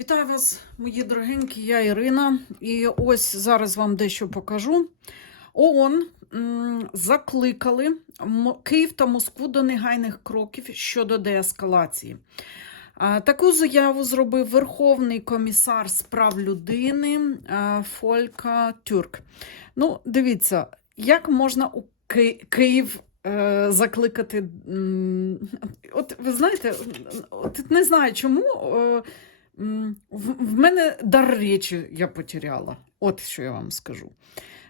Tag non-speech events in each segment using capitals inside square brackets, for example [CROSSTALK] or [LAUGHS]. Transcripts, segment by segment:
Вітаю вас, мої дорогенькі, я Ірина. І ось зараз вам дещо покажу. ООН закликали Київ та Москву до негайних кроків щодо деескалації. Таку заяву зробив Верховний комісар з прав людини Фолька Тюрк. Ну, дивіться, як можна у Ки- Київ е, закликати. От ви знаєте, от не знаю чому. В, в мене дар речі я потеряла. От що я вам скажу.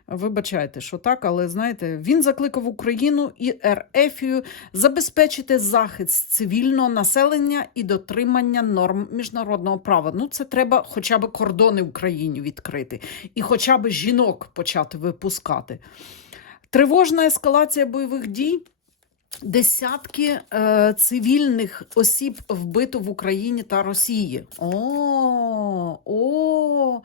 Вибачайте, що так, але знаєте, він закликав Україну і РФію забезпечити захист цивільного населення і дотримання норм міжнародного права. Ну, це треба хоча б кордони Україні відкрити і хоча б жінок почати випускати. Тривожна ескалація бойових дій. Десятки е, цивільних осіб вбито в Україні та Росії. О, о,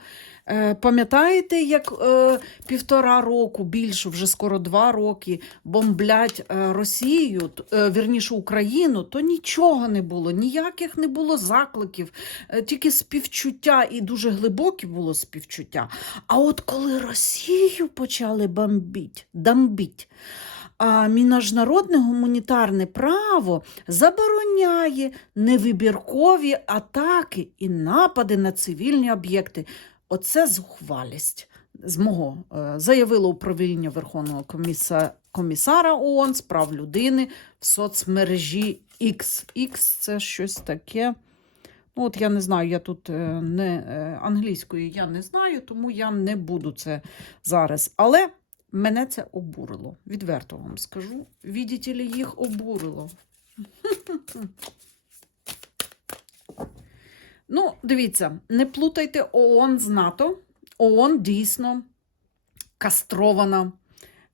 е, пам'ятаєте, як е, півтора року, більше, вже скоро два роки, бомблять е, Росію, е, вірніше Україну, то нічого не було, ніяких не було закликів, е, тільки співчуття і дуже глибоке було співчуття. А от коли Росію почали бомбіть, дамбіть, а міжнародне гуманітарне право забороняє невибіркові атаки і напади на цивільні об'єкти. Оце зухвалість. З мого е, заявило управління Верховного коміса... комісара ООН з прав людини в соцмережі. X – це щось таке. Ну, от я не знаю, я тут е, не е, англійської я не знаю, тому я не буду це зараз. Але Мене це обурило. Відверто вам скажу. Віддіті їх обурило. [LAUGHS] Ну, дивіться, не плутайте ООН з НАТО. ООН дійсно кастрована,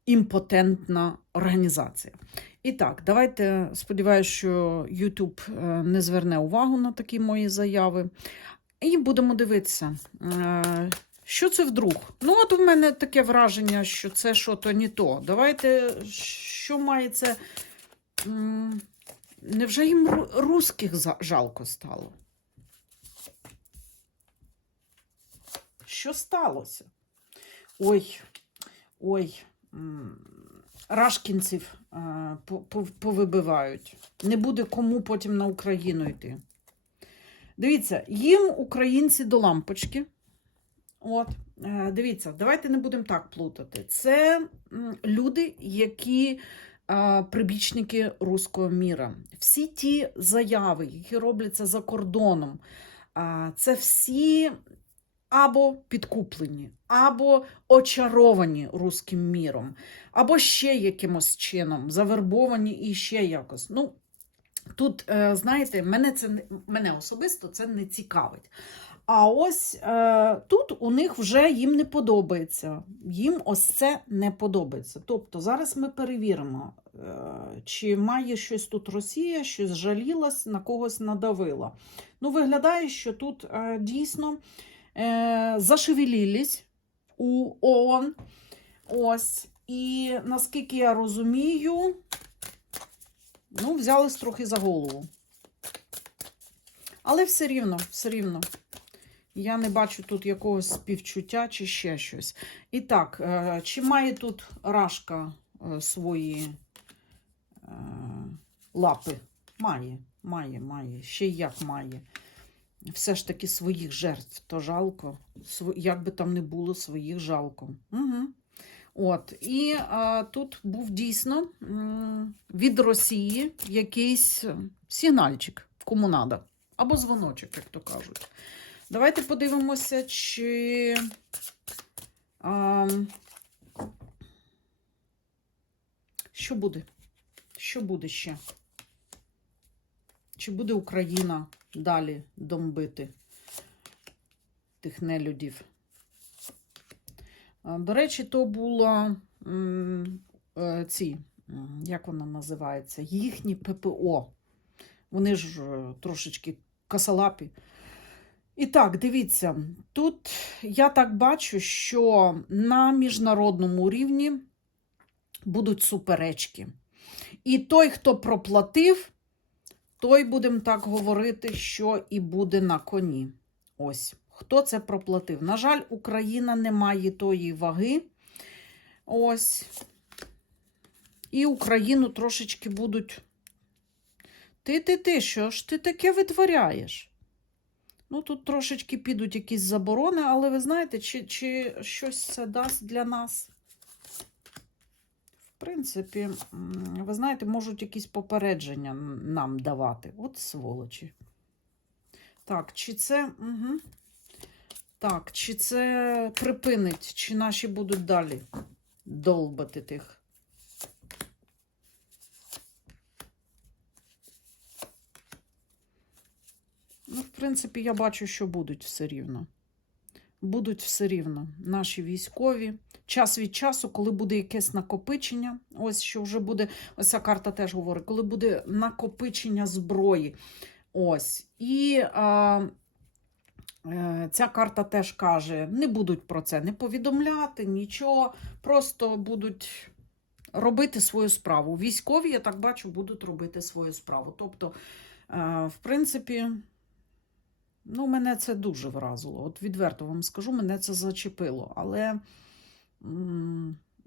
імпотентна організація. І так, давайте сподіваюся, що YouTube е, не зверне увагу на такі мої заяви. І будемо дивитися. Що це вдруг? Ну, от у мене таке враження, що це що то не то. Давайте, що має це. Невже їм ру- русських жалко стало? Що сталося? Ой, ой, рашкінців е, по- по- повибивають. Не буде кому потім на Україну йти. Дивіться, їм українці до лампочки. От, е, дивіться, давайте не будемо так плутати. Це люди, які е, прибічники руського міра. Всі ті заяви, які робляться за кордоном, е, це всі або підкуплені, або очаровані руським міром, або ще якимось чином завербовані і ще якось. Ну, тут, е, знаєте, мене, це, мене особисто це не цікавить. А ось е, тут у них вже їм не подобається. Їм ось це не подобається. Тобто зараз ми перевіримо, е, чи має щось тут Росія, щось жалілась, на когось надавила. Ну, виглядає, що тут е, дійсно е, зашевелілись у ООН. Ось. І наскільки я розумію, ну, взялись трохи за голову. Але все рівно, все рівно. Я не бачу тут якогось співчуття чи ще щось. І так, е, чи має тут рашка е, свої е, лапи? Має, має, має. Ще як має. Все ж таки своїх жертв то жалко. Як би там не було, своїх жалко. Угу. От, і а, тут був дійсно від Росії якийсь сигнальчик, кому надо. Або дзвоночок, як то кажуть. Давайте подивимося, чи. А, що буде? Що буде ще? Чи буде Україна далі домбити тих нелюдів? А, До речі, то було е, ці, як вона називається, їхні ППО. Вони ж е, трошечки косолапі. І так, дивіться, тут я так бачу, що на міжнародному рівні будуть суперечки. І той, хто проплатив, той, будемо так говорити, що і буде на коні. Ось. Хто це проплатив? На жаль, Україна не має тої ваги. Ось. І Україну трошечки будуть. Ти, ти, ти, що ж ти таке витворяєш? Ну, тут трошечки підуть якісь заборони, але ви знаєте, чи, чи щось це дасть для нас? В принципі, ви знаєте, можуть якісь попередження нам давати. От сволочі. Так, чи це. Угу. Так, чи це припинить, чи наші будуть далі долбати тих. Ну, в принципі, я бачу, що будуть все рівно. Будуть все рівно наші військові. Час від часу, коли буде якесь накопичення, ось що вже буде, ось ця карта теж говорить, коли буде накопичення зброї. Ось. І а, ця карта теж каже: не будуть про це не повідомляти, нічого, просто будуть робити свою справу. Військові, я так бачу, будуть робити свою справу. Тобто, е, в принципі, ну, мене це дуже вразило. От відверто вам скажу, мене це зачепило. Але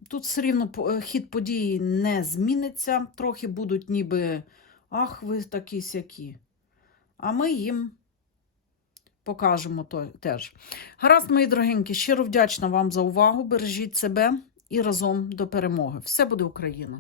тут все рівно е, хід події не зміниться. Трохи будуть ніби, ах, ви такі сякі. А ми їм покажемо то теж. Гаразд, мої дорогенькі, щиро вдячна вам за увагу. Бережіть себе і разом до перемоги. Все буде Україна!